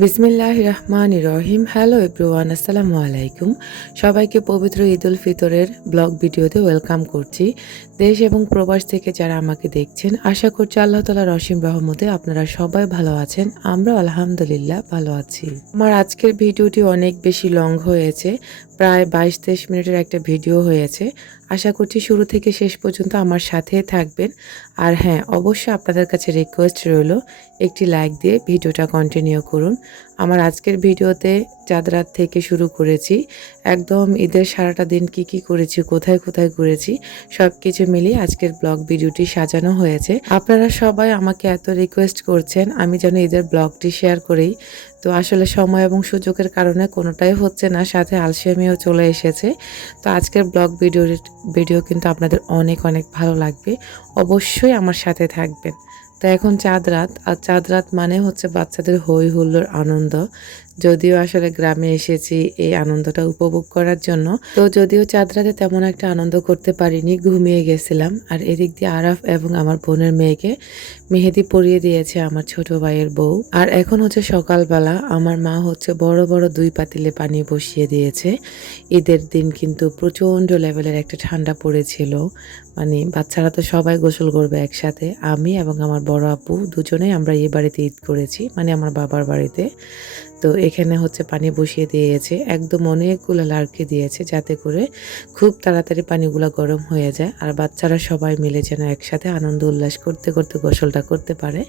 বিসমিল্লাহির রহমানির রহিম। Hello everyone, আসসালামু আলাইকুম। সবাইকে পবিত্র ঈদ উল ফিতরের ব্লগ ভিডিওতে ওয়েলকাম করছি। দেশ এবং প্রবাস থেকে যারা আমাকে দেখছেন, আশা করছি আল্লাহ তাআলার অসীম রহমতে আপনারা সবাই ভালো আছেন। আমরা আলহামদুলিল্লাহ ভালো আছি। আমার আজকের ভিডিওটি অনেক বেশি লং হয়েছে, প্রায় 22-23 মিনিটের একটা ভিডিও হয়েছে। আশা করছি শুরু থেকে শেষ পর্যন্ত আমার সাথে থাকবেন। আর হ্যাঁ, অবশ্যই আপনাদের কাছে রিকোয়েস্ট রইল, একটি লাইক দিয়ে ভিডিওটা কন্টিনিউ করুন। আমার আজকের ভিডিওতে চাঁদ রাত থেকে শুরু করেছি, একদম ঈদের সারাটা দিন কি করেছি, কোথায় কোথায় ঘুরেছি, সব কিছু মিলিয়ে আজকের ব্লগ ভিডিওটি সাজানো হয়েছে। আপনারা সবাই আমাকে এত রিকোয়েস্ট করছেন আমি যেন ঈদের ব্লগটি শেয়ার করি, তো আসলে সময় এবং সুযোগের কারণে কোনোটাই হচ্ছে না, সাথে আলসেমিও চলে এসেছে। তো আজকের ব্লগ ভিডিও কিন্তু আপনাদের অনেক অনেক ভালো লাগবে, অবশ্যই আমার সাথে থাকবেন। তো এখন চাঁদ রাত, আর চাঁদ রাত মানে হচ্ছে বাচ্চাদের হই হুল্লোড় আনন্দ। যদিও আসলে গ্রামে এসেছি এই আনন্দটা উপভোগ করার জন্য, তো যদিও চাঁদ রাতে তেমন একটা আনন্দ করতে পারিনি, ঘুমিয়ে গেছিলাম। আর এদিক দিয়ে আরাফ এবং আমার বোনের মেয়েকে মেহেদি পরিয়ে দিয়েছে আমার ছোট ভাইয়ের বউ। আর এখন হচ্ছে সকালবেলা, আমার মা হচ্ছে বড় বড় 2 পাতিলে পানি বসিয়ে দিয়েছে। ঈদের দিন কিন্তু প্রচণ্ড লেভেলের একটা ঠান্ডা পড়েছিল, মানে বাচ্চারা তো সবাই গোসল করবে একসাথে। আমি এবং আমার বড় আপু দুজনেই আমরা এই বাড়িতে ঈদ করেছি, মানে আমার বাবার বাড়িতে। তো এখানে হচ্ছে পানি বসিয়ে দিয়েছে, একদম অনেকগুলো লাড়কি দিয়েছে যাতে করে খুব তাড়াতাড়ি পানিগুলো গরম হয়ে যায়, আর বাচ্চারা সবাই মিলে যেন একসাথে আনন্দ উল্লাস করতে করতে গোসলটা করতে পারে।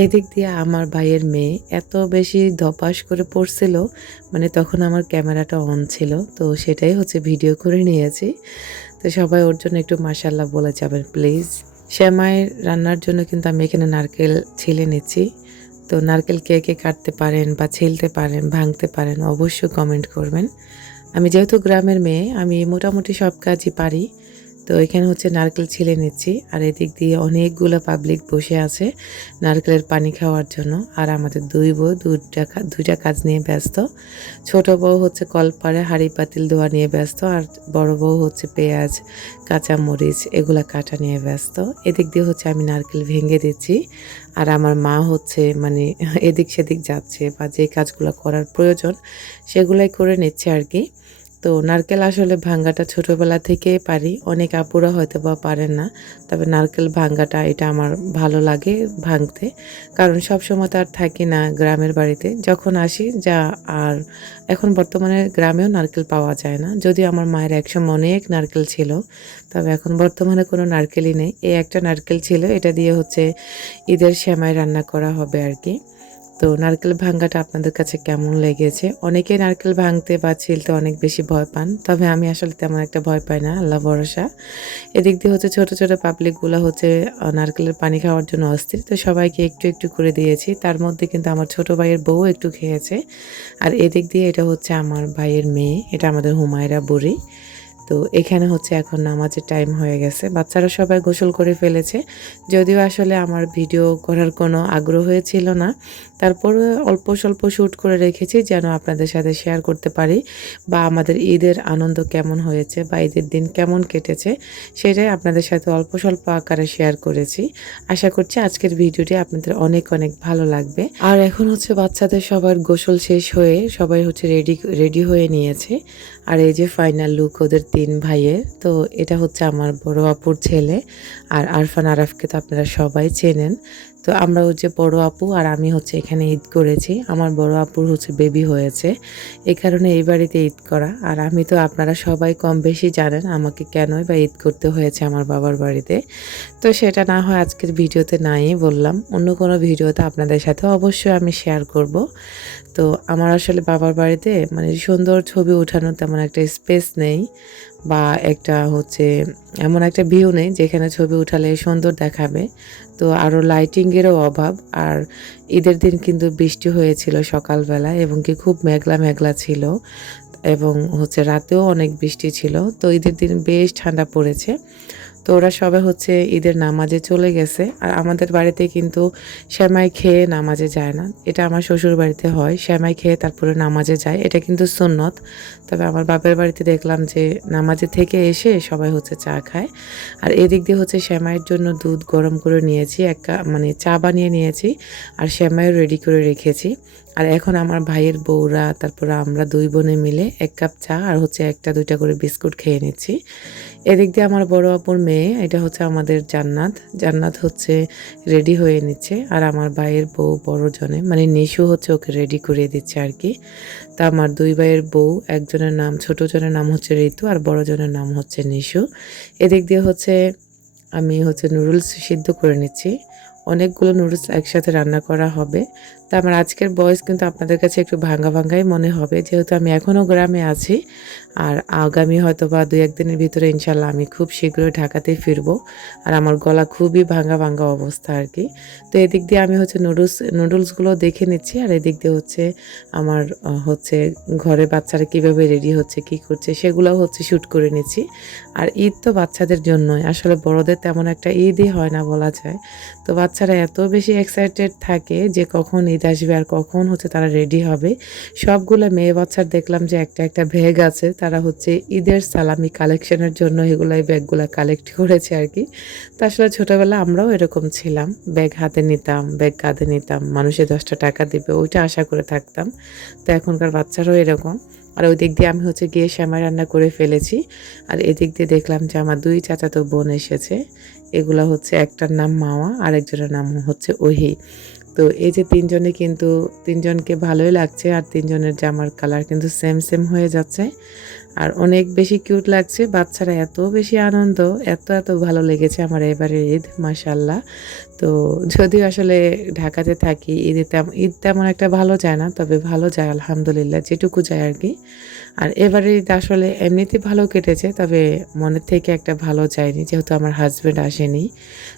এই দিক দিয়ে আমার ভাইয়ের মেয়ে এত বেশি ধপাস করে পড়ছিল, মানে তখন আমার ক্যামেরাটা অন ছিল, তো সেটাই হচ্ছে ভিডিও করে নিয়েছি। তো সবাই ওর জন্য একটু মাশাআল্লাহ বলে যাবেন প্লিজ। সেমাই রান্নার জন্য কিন্তু আমি এখানে নারকেল ছিলে নিচ্ছি। তো নারকেল কে কে কাটতে পারেন বা ছিলতে পারেন, ভাঙতে পারেন, অবশ্যই কমেন্ট করবেন। আমি যেহেতু গ্রামের মেয়ে, আমি মোটামুটি সব কাজই পারি। তো এখানে হচ্ছে নারকেল ছিলে নিচ্ছি, আর এদিক দিয়ে অনেকগুলো পাবলিক বসে আছে নারকেলের পানি খাওয়ার জন্য। আর আমাদের দুই বউ দুইটা কাজ নিয়ে ব্যস্ত। ছোট বউ হচ্ছে কলপাড়ে হাঁড়ি পাতিল ধোয়া নিয়ে ব্যস্ত, আর বড় বউ হচ্ছে পেঁয়াজ, কাঁচামরিচ এগুলা কাটা নিয়ে ব্যস্ত। এদিক দিয়ে হচ্ছে আমি নারকেল ভেঙে দিচ্ছি, আর আমার মা হচ্ছে মানে এদিক সেদিক যাচ্ছে, বা যে কাজগুলো করার প্রয়োজন সেগুলাই করে নিচ্ছে আর কি। তো নারকেল আসলে ভাঙ্গাটা ছোটোবেলা থেকেই পারি, অনেক আপুরা হয়তো বা পারেন না, তবে নারকেল ভাঙ্গাটা এটা আমার ভালো লাগে ভাঙতে, কারণ সব সময় তো আর থাকি না গ্রামের বাড়িতে, যখন আসি যা। আর এখন বর্তমানে গ্রামেও নারকেল পাওয়া যায় না, যদিও আমার মায়ের একসময় অনেক নারকেল ছিল, তবে এখন বর্তমানে কোনো নারকেলই নেই। এই একটা নারকেল ছিল, এটা দিয়ে হচ্ছে ঈদের সেমাই রান্না করা হবে আর কি। তো নারকেল ভাঙ্গাটা আপনাদের কাছে কেমন লেগেছে? অনেকেই নারকেল ভাঙতে বা ছিলতে অনেক বেশি ভয় পান, তবে আমি আসলে তেমন একটা ভয় পাই না, আল্লাহ ভরসা। এদিক দিয়ে হচ্ছে ছোট ছোট পাবলিকগুলো হচ্ছে নারকেলের পানি খাওয়ার জন্য অস্থির, তো সবাইকে একটু একটু করে দিয়েছি। তার মধ্যে কিন্তু আমার ছোট ভাইয়ের বউ একটু খেয়েছে। আর এদিক দিয়ে এটা হচ্ছে আমার ভাইয়ের মেয়ে, এটা আমাদের হুমায়রা বুড়ি। তো এখানে হচ্ছে এখন নামাজের টাইম হয়ে গেছে, বাচ্চারা সবাই গোসল করে ফেলেছে। যদিও আসলে আমার ভিডিও করার কোনো আগ্রহই ছিল না, তারপরে অল্প স্বল্প শ্যুট করে রেখেছি যেন আপনাদের সাথে শেয়ার করতে পারি, বা আমাদের ঈদের আনন্দ কেমন হয়েছে বা ঈদের দিন কেমন কেটেছে সেটাই আপনাদের সাথে অল্প স্বল্প আকারে শেয়ার করেছি। আশা করছি আজকের ভিডিওটি আপনাদের অনেক অনেক ভালো লাগবে। আর এখন হচ্ছে বাচ্চাদের সবার গোসল শেষ হয়ে সবাই হচ্ছে রেডি হয়ে নিয়েছে। আর এই যে ফাইনাল লুক ওদের 3 ভাইয়ের। তো এটা হচ্ছে আমার বড় আপুর ছেলে, আর আরফান আরাফকে তো আপনারা সবাই চেনেন। তো আমরা হচ্ছে বড় আপু আর আমি হচ্ছে এখানে ঈদ করেছি, আমার বড় আপুর হচ্ছে বেবি হয়েছে, এই কারণে এই বাড়িতে ঈদ করা। আর আমি তো আপনারা সবাই কম বেশি জানেন আমাকে কেনই বা ঈদ করতে হয়েছে আমার বাবার বাড়িতে। তো সেটা না হয় আজকের ভিডিওতে নাই বললাম, অন্য কোনো ভিডিওতে আপনাদের সাথে অবশ্যই আমি শেয়ার করব। তো আমার আসলে বাবার বাড়িতে মানে সুন্দর ছবি ওঠানোর তেমন একটা স্পেস নেই, বা একটা হচ্ছে এমন একটা ভিউ নেই যেখানে ছবি উঠালে সুন্দর দেখাবে। তো আরও লাইটিংয়েরও অভাব। আর ঈদের দিন কিন্তু বৃষ্টি হয়েছিল সকালবেলা, এবং কি খুব মেঘলা মেঘলা ছিল, এবং হচ্ছে রাতেও অনেক বৃষ্টি ছিল। তো ঈদের দিন বেশ ঠান্ডা পড়েছে। তো ওরা সবাই হচ্ছে ঈদের নামাজে চলে গেছে। আর আমাদের বাড়িতে কিন্তু সেমাই খেয়ে নামাজে যায় না, এটা আমার শ্বশুর বাড়িতে হয়, সেমাই খেয়ে তারপরে নামাজে যায়, এটা কিন্তু সুন্নত। তবে আমার বাপের বাড়িতে দেখলাম যে নামাজে থেকে এসে সবাই হচ্ছে চা খায়। আর এদিক দিয়ে হচ্ছে সেমাইয়ের জন্য দুধ গরম করে নিয়েছি, মানে চা বানিয়ে নিয়েছি আর সেমাইও রেডি করে রেখেছি। আর এখন আমার ভাইয়ের বউরা তারপরে আমরা দুই বোনে মিলে 1 কাপ চা আর হচ্ছে 1টা 2টা করে বিস্কুট খেয়ে নিচ্ছি। এদিক দিয়ে আমার বড় আপুর মেয়ে, এটা হচ্ছে আমাদের জান্নাত, জান্নাত হচ্ছে রেডি হয়ে নিচ্ছে। আর আমার ভাইয়ের বউ বড়জনে মানে নিশু হচ্ছে ওকে রেডি করিয়ে দিচ্ছে আর কি। তা আমার দুই ভাইয়ের বউ, একজনের নাম, ছোট জনের নাম হচ্ছে ঋতু আর বড় জনের নাম হচ্ছে নিশু। এদিক দিয়ে হচ্ছে আমি হচ্ছে নুডলস সিদ্ধ করে নিচ্ছি। অনেকগুলো নুডলস একসাথে রান্না করা হবে। তা আমার আজকের ভয়েস কিন্তু আপনাদের কাছে একটু ভাঙা ভাঙাই মনে হবে, যেহেতু আমি এখনও গ্রামে আছি। আর আগামী হয়তো বা 2-1 দিনের ভিতরে ইনশাল্লাহ আমি খুব শীঘ্রই ঢাকাতেই ফিরবো। আর আমার গলা খুবই ভাঙা ভাঙা অবস্থা আর কি। তো এদিক দিয়ে আমি হচ্ছে নুডলসগুলো দেখে নিচ্ছি, আর এদিক দিয়ে হচ্ছে আমার হচ্ছে ঘরে বাচ্চারা কীভাবে রেডি হচ্ছে, কী করছে সেগুলোও হচ্ছে শ্যুট করে নিচ্ছি। আর ঈদ তো বাচ্চাদের জন্যই, আসলে বড়দের তেমন একটা ঈদই হয় না বলা যায়। তো বাচ্চারা এত বেশি এক্সাইটেড থাকে যে কখন ঈদ আসবে আর কখন হচ্ছে তারা রেডি হবে। সবগুলো মেয়ে বাচ্চার দেখলাম যে একটা একটা ব্যাগ আছে, তারা হচ্ছে ঈদের সালামি কালেকশনের জন্য এগুলাই ব্যাগগুলো কালেক্ট করেছে আর কি। তো আসলে ছোটোবেলা আমরাও এরকম ছিলাম, ব্যাগ হাতে নিতাম, ব্যাগ কাঁধে নিতাম, মানুষে 10টা টাকা দিবে ওইটা আশা করে থাকতাম। তো এখনকার বাচ্চারাও এরকম। আর ওই দিক দিয়ে আমি হচ্ছে গিয়ে সেমাই রান্না করে ফেলেছি। আর এদিক দিয়ে দেখলাম যে আমার 2 চাচাতো বোন এসেছে। এগুলা হচ্ছে, একটার নাম মাওয়া আর একজনের নাম হচ্ছে ওহি। তো এই যে 3জনে কিন্তু 3জনকে ভালোই লাগছে, আর 3জনের জামার কালার কিন্তু সেম সেম হয়ে যাচ্ছে। আর অনেক বেশি কিউট লাগছে, বাচ্চারা এত বেশি আনন্দ, এত এত ভালো লেগেছে আমার এবারের ঈদ, মাশাআল্লাহ। তো যদিও আসলে ঢাকাতে থাকি, ঈদ তেমন একটা ভালো যায় না, তবে ভালো যায় আলহামদুলিল্লাহ, যেটুকু যায় আর কি। আর এবারের ঈদ আসলে এমনিতে ভালো কেটেছে, তবে মনের থেকে একটা ভালো যায়নি, যেহেতু আমার হাজব্যান্ড আসেনি।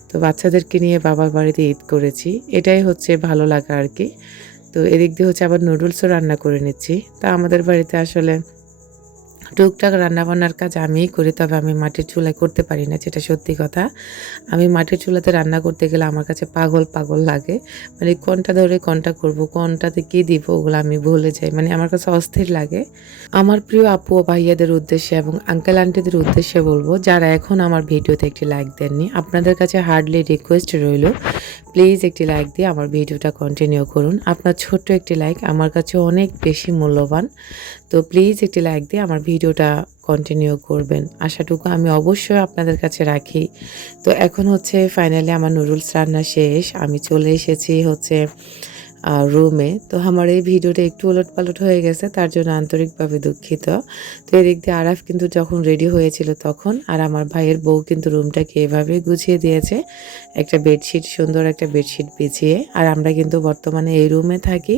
তো বাচ্চাদেরকে নিয়ে বাবার বাড়িতে ঈদ করেছি, এটাই হচ্ছে ভালো লাগা আর কি। তো এদিক দিয়ে হচ্ছে আবার নুডলসও রান্না করে নিচ্ছি। তা আমাদের বাড়িতে আসলে টুকটাক রান্নাবান্নার কাজ আমিই করি, তবে আমি মাটির চুলায় করতে পারি না, যেটা সত্যি কথা। আমি মাটির চুলাতে রান্না করতে গেলে আমার কাছে পাগল পাগল লাগে, মানে কোনটা ধরে কোনটা করব, কোনটাতে কী দিব ওগুলো আমি ভুলে যাই, মানে আমার কাছে অস্থির লাগে। আমার প্রিয় আপু ও ভাইয়াদের উদ্দেশ্যে এবং আঙ্কেল আন্টিদের উদ্দেশ্যে বলবো, যারা এখন আমার ভিডিওতে একটি লাইক দেননি, আপনাদের কাছে হার্ডলি রিকোয়েস্ট রইল, প্লিজ একটি লাইক দিয়ে আমার ভিডিওটা কন্টিনিউ করুন। আপনার ছোট্ট একটি লাইক আমার কাছে অনেক বেশি মূল্যবান। তো প্লিজ একটি লাইক দিয়ে আমার ভিডিওটা কন্টিনিউ করবেন, আশাটুকু আমি অবশ্যই আপনাদের কাছে রাখি। তো এখন হচ্ছে ফাইনালি আমার নুডলস রান্না শেষ, আমি চলে এসেছি হচ্ছে রুমে। তো আমার এই ভিডিওটা একটু ওলটপালট হয়ে গেছে, তার জন্য আন্তরিকভাবে দুঃখিত। তো এদিক দিয়ে আরাফ কিন্তু যখন রেডি হয়েছিল তখন, আর আমার ভাইয়ের বউ কিন্তু রুমটাকে এভাবে গুছিয়ে দিয়েছে, একটা বেডশিট, সুন্দর একটা বেডশিট বিছিয়ে। আর আমরা কিন্তু বর্তমানে এই রুমে থাকি।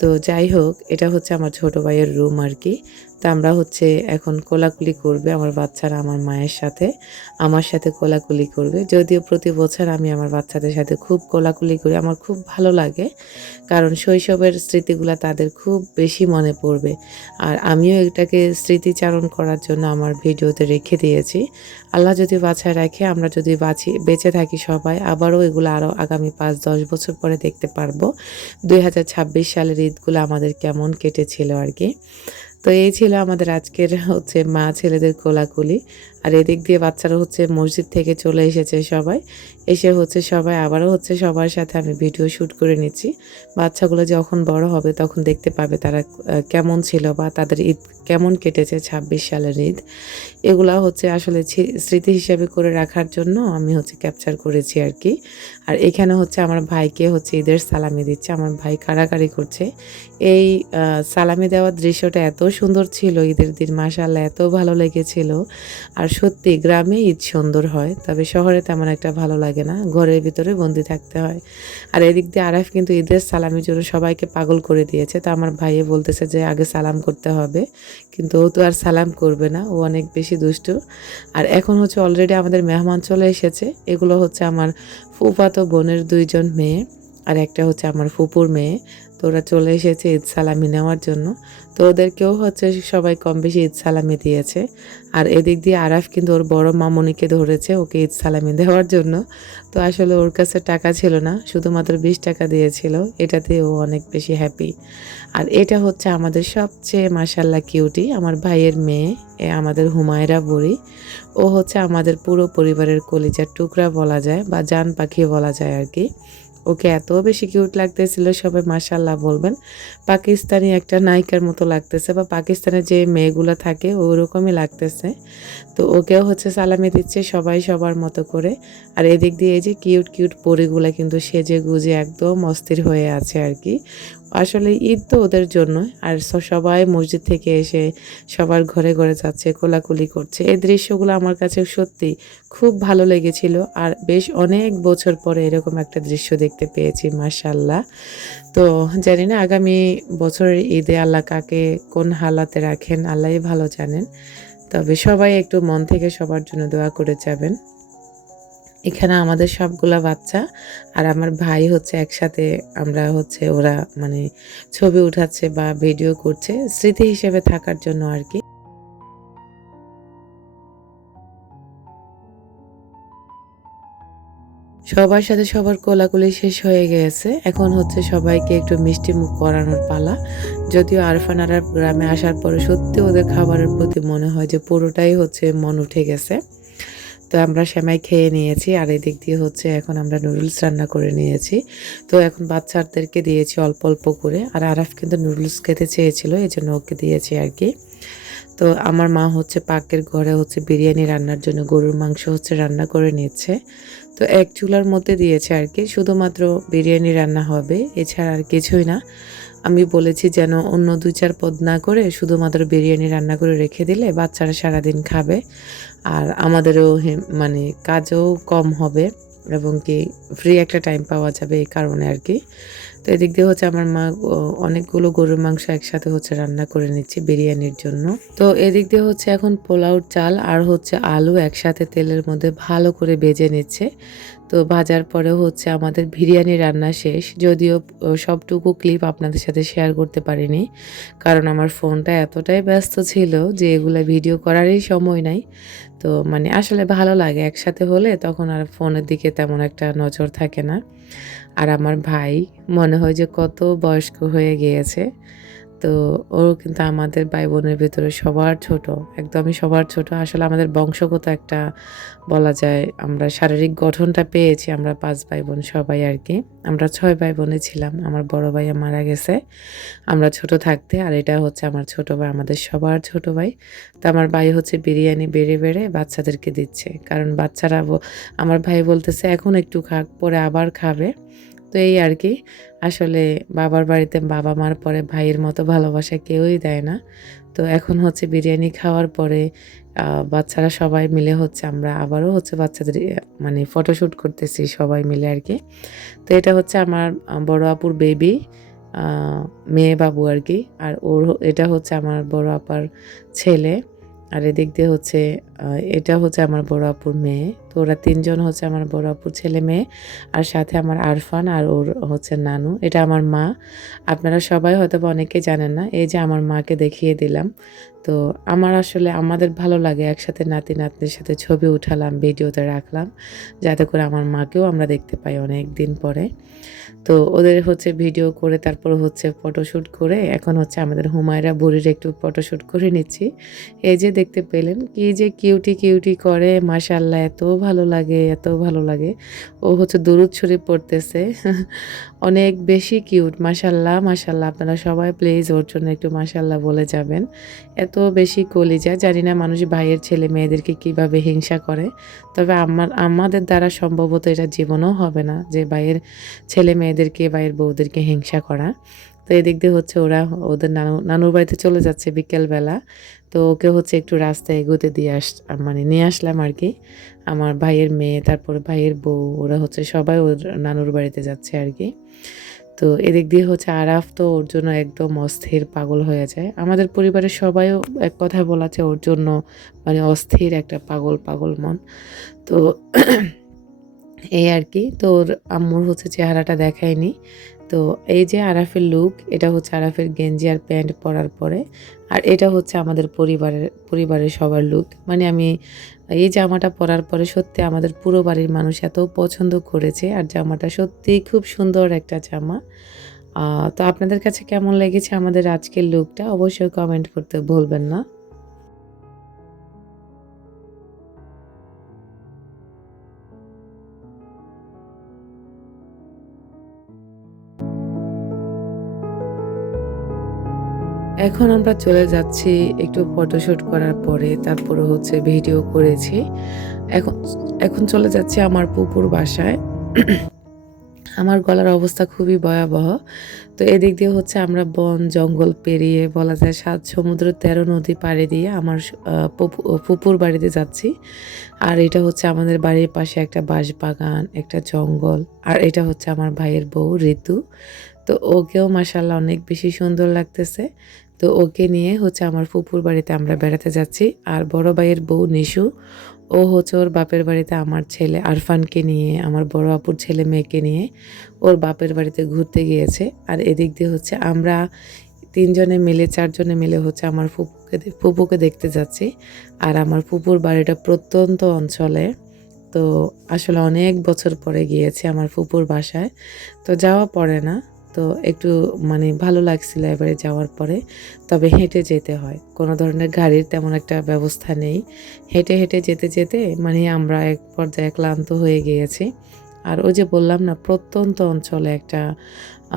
তো যাই হোক, এটা হচ্ছে আমার ছোট ভাইয়ের রুম আর কি। তো আমরা হচ্ছে এখন কোলাকুলি করবে আমার বাচ্চারা আমার মায়ের সাথে, আমার সাথে কোলাকুলি করবে। যদিও প্রতি বছর আমি আমার বাচ্চাদের সাথে খুব কোলাকুলি করি, আমার খুব ভালো লাগে, কারণ শৈশবের স্মৃতিগুলো তাদের খুব বেশি মনে পড়বে। আর আমিও এটাকে স্মৃতিচারণ করার জন্য আমার ভিডিওতে রেখে দিয়েছি। আল্লাহ যদি বাছায় রাখে, আমরা যদি বেঁচে থাকি সবাই, আবারও এগুলো আরও আগামী 5-10 বছর পরে দেখতে পারবো 2026 সালের ঈদগুলো আমাদের কেমন কেটেছিল আর কি। তো এই ছিল আমাদের আজকের হচ্ছে মা ছেলেদের কোলাকুলি। আর এদিক দিয়ে বাচ্চারা হচ্ছে মসজিদ থেকে চলে এসেছে সবাই, এসে হচ্ছে সবাই আবারও হচ্ছে সবার সাথে আমি ভিডিও শ্যুট করে নিচ্ছি। বাচ্চাগুলো যখন বড় হবে তখন দেখতে পাবে তারা কেমন ছিল বা তাদের ঈদ কেমন কেটেছে 26 সালের ঈদ। এগুলা হচ্ছে আসলে স্মৃতি হিসেবে করে রাখার জন্য আমি হচ্ছে ক্যাপচার করেছি আর কি। আর এখানে হচ্ছে আমার ভাইকে হচ্ছে ঈদের সালামি দিচ্ছে, আমার ভাই কাড়াকাড়ি করছে। এই সালামি দেওয়ার দৃশ্যটা এত সুন্দর ছিল ঈদের দিন, মাশাআল্লাহ এত ভালো লেগেছিল। আর সত্যি গ্রামে ঈদ সুন্দর হয়, তবে শহরে তেমন একটা ভালো লাগে না, ঘরের ভিতরে বন্দি থাকতে হয়। আর এদিক দিয়ে আরাফ কিন্তু ঈদের সালামির জন্য সবাইকে পাগল করে দিয়েছে। তো আমার ভাইয়ে বলতেছে যে আগে সালাম করতে হবে, কিন্তু ও তো আর সালাম করবে না, ও অনেক বেশি দুষ্টু। আর এখন হচ্ছে অলরেডি আমাদের মেহমান চলে এসেছে, এগুলো হচ্ছে আমার ফুফাতো বোনের 2জন মেয়ে। আর একটা হচ্ছে আমার ফুপুর মেয়ে। তো ওরা চলে এসেছে ঈদ সালামি নেওয়ার জন্য। তো ওদেরকেও হচ্ছে সবাই কম বেশি ঈদ সালামি দিয়েছে। আর এদিক দিয়ে আরাফ কিন্তু ওর বড় মামুনিকে ধরেছে ওকে ঈদ সালামি দেওয়ার জন্য। তো আসলে ওর কাছে টাকা ছিল না, শুধুমাত্র 20 টাকা দিয়েছিল। এটাতে ও অনেক বেশি হ্যাপি। আর এটা হচ্ছে আমাদের সবচেয়ে মাশাআল্লাহ কিউটি আমার ভাইয়ের মেয়ে, আমাদের হুমায়রা বুড়ি। ও হচ্ছে আমাদের পুরো পরিবারের কলিজার টুকরা বলা যায় বা জান পাখি বলা যায় আর কি। ওকে এত বেশি কিউট লাগতেছিল, সবাই মাশাআল্লাহ বলবেন। পাকিস্তানি একটা নায়িকার মতো লাগতেছে বা পাকিস্তানের যে মেয়েগুলো থাকে ওরকমই লাগতেছে। তো ওকেও হচ্ছে সালামি দিচ্ছে সবাই সবার মতো করে। আর এদিক দিয়ে এই যে কিউট কিউট পরিগুলা কিন্তু সেজে গুজে একদম অস্থির হয়ে আছে আর কি। আসলে ঈদ তো ওদের জন্য। আর সবাই মসজিদ থেকে এসে সবার ঘরে ঘরে যাচ্ছে, কোলাকুলি করছে। এই দৃশ্যগুলো আমার কাছে সত্যি খুব ভালো লেগেছিল। আর বেশ অনেক বছর পরে এরকম একটা দৃশ্য দেখতে পেয়েছি, মাশাআল্লাহ। তো জানি না আগামী বছরের ঈদে আল্লাহ কাকে কোন হালাতে রাখেন আল্লাহই ভালো জানেন। তবে সবাই একটু মন থেকে সবার জন্য দোয়া করে যাবেন। এখানে আমাদের সবগুলা বাচ্চা আর আমার ভাই হচ্ছে একসাথে, আমরা হচ্ছে ওরা মানে ছবি উঠাচ্ছে বা ভিডিও করছে স্মৃতি হিসেবে থাকার জন্য আর কি। সবার সাথে সবার কোলাকুলি শেষ হয়ে গেছে, এখন হচ্ছে সবাইকে একটু মিষ্টি মুখ করানোর পালা। যদিও আরফান আরাফ গ্রামে আসার পরে সত্যি ওদের খাবারের প্রতি মনে হয় যে পুরোটাই হচ্ছে মন উঠে গেছে। তো আমরা সেমাই খেয়ে নিয়েছি আর এদিক দিয়ে হচ্ছে এখন আমরা নুডলস রান্না করে নিয়েছি। তো এখন বাচ্চাদেরকে দিয়েছি অল্প অল্প করে। আর আরাফ কিন্তু নুডলস খেতে চেয়েছিল, এই জন্য ওকে দিয়েছি আর কি। তো আমার মা হচ্ছে পাকের ঘরে হচ্ছে বিরিয়ানি রান্নার জন্য গরুর মাংস হচ্ছে রান্না করে নিচ্ছে। তো এক চুলার মধ্যে দিয়েছে আর কি, শুধুমাত্র বিরিয়ানি রান্না হবে, এছাড়া আর কিছুই না। আমি বলেছি যেন অন্য 2-4 পদ না করে শুধুমাত্র বিরিয়ানি রান্না করে রেখে দিলে বাচ্চারা সারাদিন খাবে। আর আমাদেরও মানে কাজও কম হবে এবং কি ফ্রি একটা টাইম পাওয়া যাবে এই কারণে আর কি। তো এদিক দিয়ে হচ্ছে আমার মা অনেকগুলো গরুর মাংস একসাথে হচ্ছে রান্না করে নিচ্ছে বিরিয়ানির জন্য। তো এদিক দিয়ে হচ্ছে এখন পোলাওর চাল আর হচ্ছে আলু একসাথে তেলের মধ্যে ভালো করে ভেজে নিচ্ছে। তো ভাজার পরে হচ্ছে আমাদের বিরিয়ানি রান্না শেষ। যদিও সবটুকু ক্লিপ আপনাদের সাথে শেয়ার করতে পারিনি, কারণ আমার ফোনটা এতটাই ব্যস্ত ছিল যে এগুলা ভিডিও করারই সময় নাই। তো মানে আসলে ভালো লাগে একসাথে হলে, তখন আর ফোনের দিকে তেমন একটা নজর থাকে না। আর আমার ভাই মনে হয় যে কত বয়স্ক হয়ে গিয়েছে। তো ও কিন্তু আমাদের ভাই বোনের ভেতরে সবার ছোট, একদমই সবার ছোট। আসলে আমাদের বংশগত একটা বলা যায়, আমরা শারীরিক গঠনটা পেয়েছি আমরা 5 ভাই বোন সবাই আর কি। আমরা 6 ভাই বোনে ছিলাম, আমার বড় ভাইয়া মারা গেছে আমরা ছোট থাকতে। আর এটা হচ্ছে আমার ছোট ভাই, আমাদের সবার ছোট ভাই। তো আমার ভাই হচ্ছে বিরিয়ানি বেড়ে বেড়ে বাচ্চাদেরকে দিচ্ছে, কারণ বাচ্চারা আমার ভাই বলতেছে এখন একটু খাক, পরে আবার খাবে। তো এই আর কি। আসলে বাবার বাড়িতে বাবা মার পরে ভাইয়ের মতো ভালোবাসা কেউই দেয় না। তো এখন হচ্ছে বিরিয়ানি খাওয়ার পরে বাচ্চারা সবাই মিলে হচ্ছে আমরা আবারও হচ্ছে বাচ্চাদের মানে ফটোশ্যুট করতেছি সবাই মিলে আর কি। তো এটা হচ্ছে আমার বড় আপুর বেবি, মেয়ে বাবু আর কি। আর এটা হচ্ছে আমার বড় আপার ছেলে। আর এদিক দিয়ে হচ্ছে এটা হচ্ছে আমার বড় আপুর মেয়ে। তো ওরা 3 জন হচ্ছে আমার বড় আপুর ছেলে মেয়ে। আর সাথে আমার আরফান আর ওর হচ্ছে নানু, এটা আমার মা। আপনারা সবাই হয়তোবা অনেকে জানেন না, এই যে আমার মাকে দেখিয়ে দিলাম। তো আমার আসলে আমাদের ভালো লাগে একসাথে নাতি নাতনির সাথে ছবি উঠালাম, ভিডিওতে রাখলাম, যাতে করে আমার মাকেও আমরা দেখতে পাই অনেক দিন পরে। তো ওদের হচ্ছে ভিডিও করে তারপর হচ্ছে ফটোশ্যুট করে এখন হচ্ছে আমাদের হুমায়রা বুড়ির একটু ফটোশ্যুট করে নিচ্ছি। এই যে দেখতে পেলেন কি যে কিউটি কিউটি করে, মাশাআল্লাহ এত ভালো লাগে, এত ভালো লাগে। ও হচ্ছে দুরূদ শরীফ পড়তেছে অনেক বেশি কিউট, মাশাআল্লাহ মাশাআল্লাহ। আপনারা সবাই প্লিজ ওর জন্য একটু মাশাআল্লাহ বলে যাবেন। এত বেশি কলিজা, জানি না মানুষ ভাইয়ের ছেলে মেয়েদেরকে কিভাবে হিংসা করে। তবে আমাদের দ্বারা সম্ভবত এটা জীবনেও হবে না যে ভাইয়ের ছেলে মেয়েদেরকে ভাইয়ের বউদেরকে হিংসা করা। তো এদিক দিয়ে হচ্ছে ওরা ওদের নানুর বাড়িতে চলে যাচ্ছে বিকেলবেলা। তো ওকে হচ্ছে একটু রাস্তায় এগোতে দিয়ে মানে নিয়ে আসলাম আর কি। আমার ভাইয়ের মেয়ে, তারপর ভাইয়ের বউ, ওরা হচ্ছে সবাই ওর নানুর বাড়িতে যাচ্ছে আর কি। তো এদিক দিয়ে হচ্ছে আরাফ তো ওর জন্য একদম অস্থির, পাগল হয়ে যায়। আমাদের পরিবারের সবাইও এক কথায় বলা যায় ওর জন্য মানে অস্থির একটা পাগল পাগল মন। তো এই আর কি। তো ওর আম্মুর হচ্ছে চেহারাটা দেখায়নি। তো এই যে আরাফের লুক, এটা হচ্ছে আরাফের গেঞ্জি আর প্যান্ট পরার পরে। আর এটা হচ্ছে আমাদের পরিবারের সবার লুক। মানে আমি এই জামাটা পরার পরে সত্যি আমাদের পুরো বাড়ির মানুষ এত পছন্দ করেছে। আর জামাটা সত্যিই খুব সুন্দর একটা জামা। তো আপনাদের কাছে কেমন লেগেছে আমাদের আজকের লুকটা অবশ্যই কমেন্ট করতে ভুলবেন না। এখন আমরা চলে যাচ্ছি একটু ফটোশুট করার পরে, তারপরে হচ্ছে ভিডিও করেছি। এখন এখন চলে যাচ্ছি আমার ফুপুর বাসায়। আমার গলার অবস্থা খুবই ভয়াবহ। তো এদিক দিয়ে হচ্ছে আমরা বন জঙ্গল পেরিয়ে বলা যায় ৭ সমুদ্র ১৩ নদী পাড়ি দিয়ে আমার ফুপুর বাড়িতে যাচ্ছি। আর এটা হচ্ছে আমাদের বাড়ির পাশে একটা বাঁশবাগান, একটা জঙ্গল। আর এটা হচ্ছে আমার ভাইয়ের বউ ঋতু। তো ওকেও মাশাআল্লাহ অনেক বেশি সুন্দর লাগতেছে। তো ওকে নিয়ে হচ্ছে আমার ফুপুর বাড়িতে আমরা বেড়াতে যাচ্ছি। আর বড় ভাইয়ের বউ নিশু, ও হচ্ছে ওর বাপের বাড়িতে আমার ছেলে আরফানকে নিয়ে, আমার বড় আপুর ছেলে মেয়েকে নিয়ে ওর বাপের বাড়িতে ঘুরতে গিয়েছে। আর এদিক দিয়ে হচ্ছে আমরা ৩ জনে মিলে ৪ জনে মিলে হচ্ছে আমার ফুপুকে দেখতে যাচ্ছি। আর আমার ফুপুর বাড়িটা প্রত্যন্ত অঞ্চলে। তো আসলে অনেক বছর পরে গিয়েছি আমার ফুপুর বাসায়। তো যাওয়া পড়ে না। তো একটু মানে ভালো লাগছিল এবারে যাওয়ার পরে। তবে হেঁটে যেতে হয়। কোনো ধরনের গাড়ির তেমন একটা ব্যবস্থা নেই। হেঁটে, হেঁটে যেতে, যেতে মানে আমরা এক পর্যায়ে ক্লান্ত হয়ে গিয়েছি। আর ওই যে বললাম না প্রত্যন্ত অঞ্চলে একটা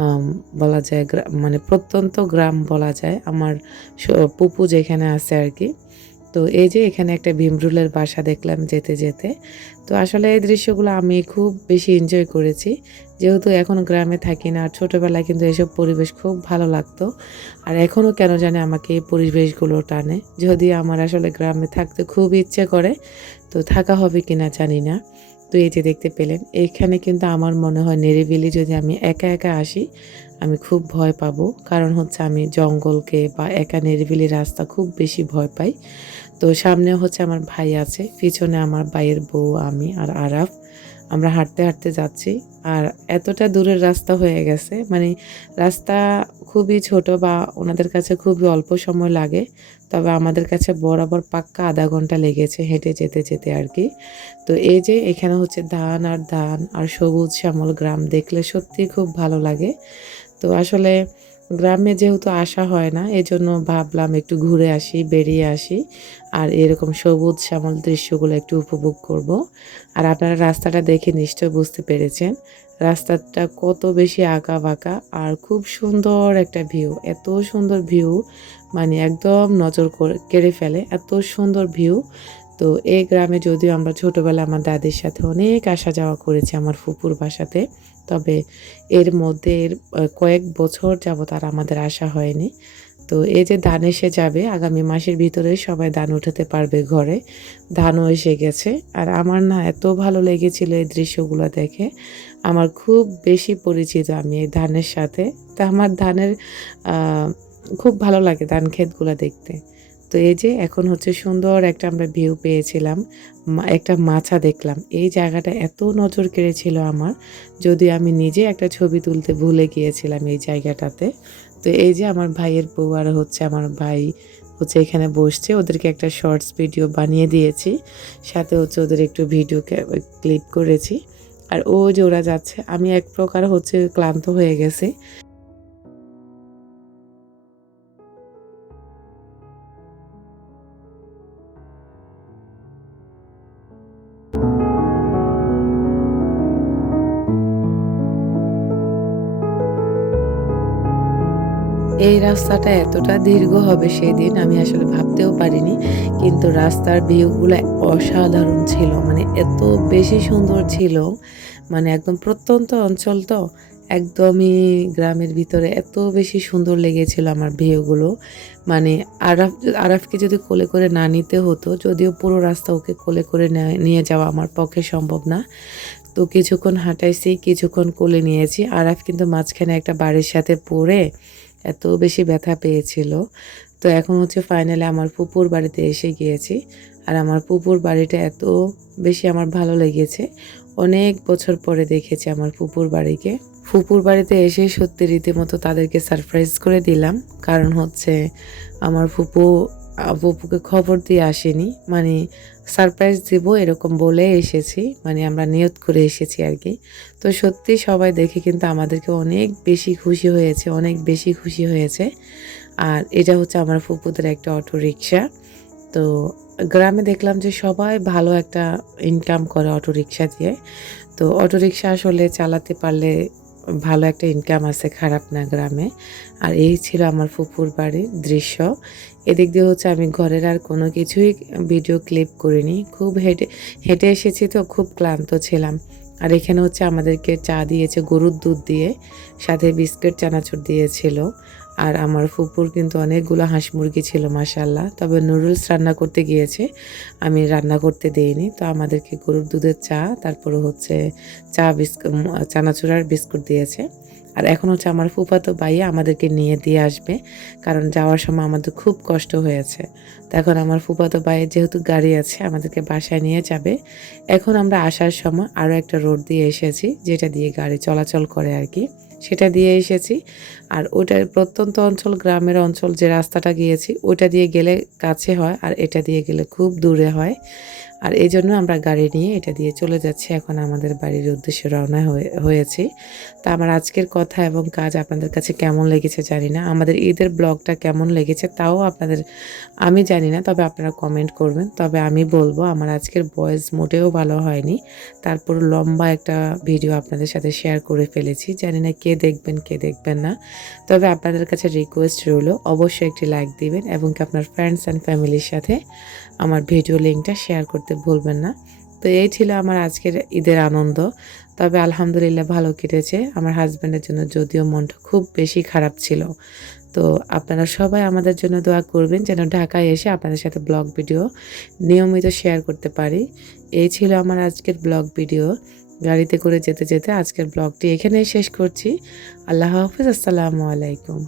আম বলা যায় মানে প্রত্যন্ত গ্রাম বলা যায় আমার স ফুপু যেখানে আছে আরকি। তো এই যে এখানে একটা ভীমরুলের বাসা দেখলাম যেতে, যেতে। তো আসলে এই দৃশ্যগুলো আমি খুব বেশি এনজয় করেছি। যেহেতু এখন গ্রামে থাকি না, আর ছোটোবেলায় কিন্তু এসব পরিবেশ খুব ভালো লাগতো। আর এখনও কেন জানি আমাকে এই পরিবেশগুলো টানে। যদিও আমার আসলে গ্রামে থাকতে খুব ইচ্ছে করে, তো থাকা হবে কিনা জানি না। তো এই যে দেখতে পেলেন, এইখানে কিন্তু আমার মনে হয় নিরিবিলি যদি আমি একা, একা আসি, আমি খুব ভয় পাবো। কারণ হচ্ছে আমি জঙ্গলকে বা একা নিরিবিলি রাস্তা খুব বেশি ভয় পাই। তো সামনে হচ্ছে আমার ভাই আছে, পিছনে আমার ভাইয়ের বউ, আমি আর আরাফ। আমরা হাঁটতে, হাঁটতে যাচ্ছি। আর এতটা দূরের রাস্তা হয়ে গেছে, মানে রাস্তা খুবই ছোট বা ওনাদের কাছে খুবই অল্প সময় লাগে। তবে আমাদের কাছে বরাবর পাক্কা ০.৫ ঘন্টা লেগেছে হেঁটে যেতে, যেতে আরকি। তো এই যে এখানে হচ্ছে ধান আর ধান আর সবুজ শ্যামল গ্রাম দেখলে সত্যিই খুব ভালো লাগে। তো আসলে গ্রামে যেহেতু আসা হয় না, এজন্য ভাবলাম একটু ঘুরে আসি, বেরিয়ে আসি। আর এরকম সবুজ শ্যামল দৃশ্যগুলো একটু উপভোগ করব। আর আপনারা রাস্তাটা দেখে নিশ্চয়ই বুঝতে পেরেছেন। রাস্তাটা কত বেশি আঁকা-বাঁকা আর খুব সুন্দর একটা ভিউ। এত সুন্দর ভিউ মানে একদম নজর কেড়ে ফেলে। এত সুন্দর ভিউ। তো এই গ্রামে যদিও আমরা ছোটবেলায় আমার দাদির সাথে অনেক আসা যাওয়া করেছি আমার ফুপুর বাসাতে। তবে এর মধ্যে কয়েক বছর যাবৎ আর আমাদের আসা হয়নি। তো এই যে ধান এসে যাবে আগামী মাসের ভিতরে সবাই ধান উঠাতে পারবে ঘরে। ধানও এসে গেছে। আর আমার না এত ভালো লেগেছিল এই দৃশ্যগুলো দেখে। আমার খুব বেশি পরিচিত আমি এই ধানের সাথে। তো আমার ধানের আ খুব ভালো লাগে ধান ক্ষেতগুলা দেখতে। তো এই যে এখন হচ্ছে সুন্দর একটা আমরা ভিউ পেয়েছিলাম। একটা মাছা দেখলাম। এই জায়গাটা এত নজর কেড়েছিল আমার, যদিও আমি নিজে একটা ছবি তুলতে ভুলে গিয়েছিলাম এই জায়গাটাতে। তো এই যে আমার ভাইয়ের বউ আর হচ্ছে আমার ভাই হচ্ছে এখানে বসছে। ওদেরকে একটা শর্টস ভিডিও বানিয়ে দিয়েছি। সাথে হচ্ছে ওদের একটু ভিডিও ক্লিপ করেছি। আর ওই যে ওরা যাচ্ছে। আমি এক প্রকার হচ্ছে ক্লান্ত হয়ে গেছি। এই রাস্তাটা এতটা দীর্ঘ হবে সেদিন আমি আসলে ভাবতেও পারিনি। কিন্তু রাস্তার ভিউগুলা অসাধারণ ছিল। মানে এত বেশি সুন্দর ছিল। মানে একদম প্রত্যন্ত অঞ্চল তো একদমই গ্রামের ভিতরে এত বেশি সুন্দর লেগেছিল আমার ভিউগুলো। মানে আরাফকে যদি কোলে করে না নিতে হতো, যদিও পুরো রাস্তা ওকে কোলে করে নিয়ে যাওয়া আমার পক্ষে সম্ভব না। তো কিছুক্ষণ হাঁটাইছি, কিছুক্ষণ কোলে নিয়েছি। আরাফ কিন্তু মাঝখানে একটা বাড়ির সাথে পড়ে এত বেশি ব্যথা পেয়েছিল। তো এখন হচ্ছে ফাইনালি আমার ফুপুর বাড়িতে এসে গিয়েছি। আর আমার ফুপুর বাড়িটা এত বেশি আমার ভালো লেগেছে। অনেক বছর পরে দেখেছি আমার ফুপুর বাড়িকে। ফুপুর বাড়িতে এসে সত্যি রীতিমতো তাদেরকে সারপ্রাইজ করে দিলাম। কারণ হচ্ছে আমার ফুপুকে খবর দিয়ে আসেনি, মানে সারপ্রাইজ দিব এরকম বলে এসেছি, মানে আমরা নিয়ত করে এসেছি আর কি। তো সত্যি সবাই দেখে কিন্তু আমাদেরকে অনেক বেশি খুশি হয়েছে, অনেক বেশি খুশি হয়েছে। আর এটা হচ্ছে আমার ফুপুদের একটা অটো রিকশা। তো গ্রামে দেখলাম যে সবাই ভালো একটা ইনকাম করে অটো রিকশা দিয়ে। তো অটো রিকশা আসলে চালাতে পারলে ভালো একটা ইনকাম আছে, খারাপ না গ্রামে। আর এই ছিল আমার ফুপুর বাড়ির দৃশ্য। এদিক দিয়ে হচ্ছে আমি ঘরের আর কোনো কিছুই ভিডিও ক্লিপ করিনি। খুব হেঁটে হেঁটে এসেছি তো খুব ক্লান্ত ছিলাম। আর এখানে হচ্ছে আমাদেরকে চা দিয়েছে গরুর দুধ দিয়ে, সাথে বিস্কিট চানাচুর দিয়েছিল। আর আমার ফুপুর কিন্তু অনেকগুলো হাঁস মুরগি ছিল মাশাআল্লাহ। তবে নুডলস রান্না করতে গিয়েছে, আমি রান্না করতে দেইনি। তো আমাদেরকে গরুর দুধের চা, তারপরে হচ্ছে চানাচুর আর বিস্কুট দিয়েছে। আর এখন হচ্ছে আমার ফুফাতো ভাই আমাদেরকে নিয়ে দিয়ে আসবে, কারণ যাওয়ার সময় আমাদের খুব কষ্ট হয়েছে। তো এখন আমার ফুফাতো ভাইয়ের যেহেতু গাড়ি আছে আমাদেরকে বাসায় নিয়ে যাবে। এখন আমরা আসার সময় আরও একটা রোড দিয়ে এসেছি, যেটা দিয়ে গাড়ি চলাচল করে আর কি, সেটা দিয়ে এসেছি। আর ওইটা প্রত্যন্ত অঞ্চল, গ্রামের অঞ্চল, যে রাস্তাটা গিয়েছি ওইটা দিয়ে গেলে কাছে হয়, আর এটা দিয়ে গেলে খুব দূরে হয়। আর এই জন্য আমরা গাড়ি নিয়ে এটা দিয়ে চলে যাচ্ছি, এখন আমাদের বাড়ির উদ্দেশ্যে রওনা হয়েছি। তা আমার আজকের কথা এবং কাজ আপনাদের কাছে কেমন লেগেছে জানি না, আমাদের ঈদের ব্লগটা কেমন লেগেছে তাও আপনাদের আমি জানি না, তবে আপনারা কমেন্ট করবেন। তবে আমি বলবো আমার আজকের ভয়েস মোটেও ভালো হয়নি, তারপর লম্বা একটা ভিডিও আপনাদের সাথে শেয়ার করে ফেলেছি। জানি না কে দেখবেন কে দেখবেন না, তবে আপনাদের কাছে রিকোয়েস্ট রইল অবশ্যই একটি লাইক দিবেন এবং কি আপনার ফ্রেন্ডস অ্যান্ড ফ্যামিলির সাথে আমার ভিডিও লিঙ্কটা শেয়ার করতে ভুলবেন না। তো এই ছিল আমার আজকের ঈদের আনন্দ। তবে আলহামদুলিল্লাহ ভালো কেটেছে আমার হাজব্যান্ডের জন্য, যদিও মনটা খুব বেশি খারাপ ছিল। তো আপনারা সবাই আমাদের জন্য দোয়া করবেন যেন ঢাকায় এসে আপনাদের সাথে ব্লগ ভিডিও নিয়মিত শেয়ার করতে পারি। এই ছিল আমার আজকের ব্লগ ভিডিও। গাড়িতে করে যেতে যেতে আজকের ব্লগটি এখানেই শেষ করছি। আল্লাহ হাফিজ, আসসালামু আলাইকুম।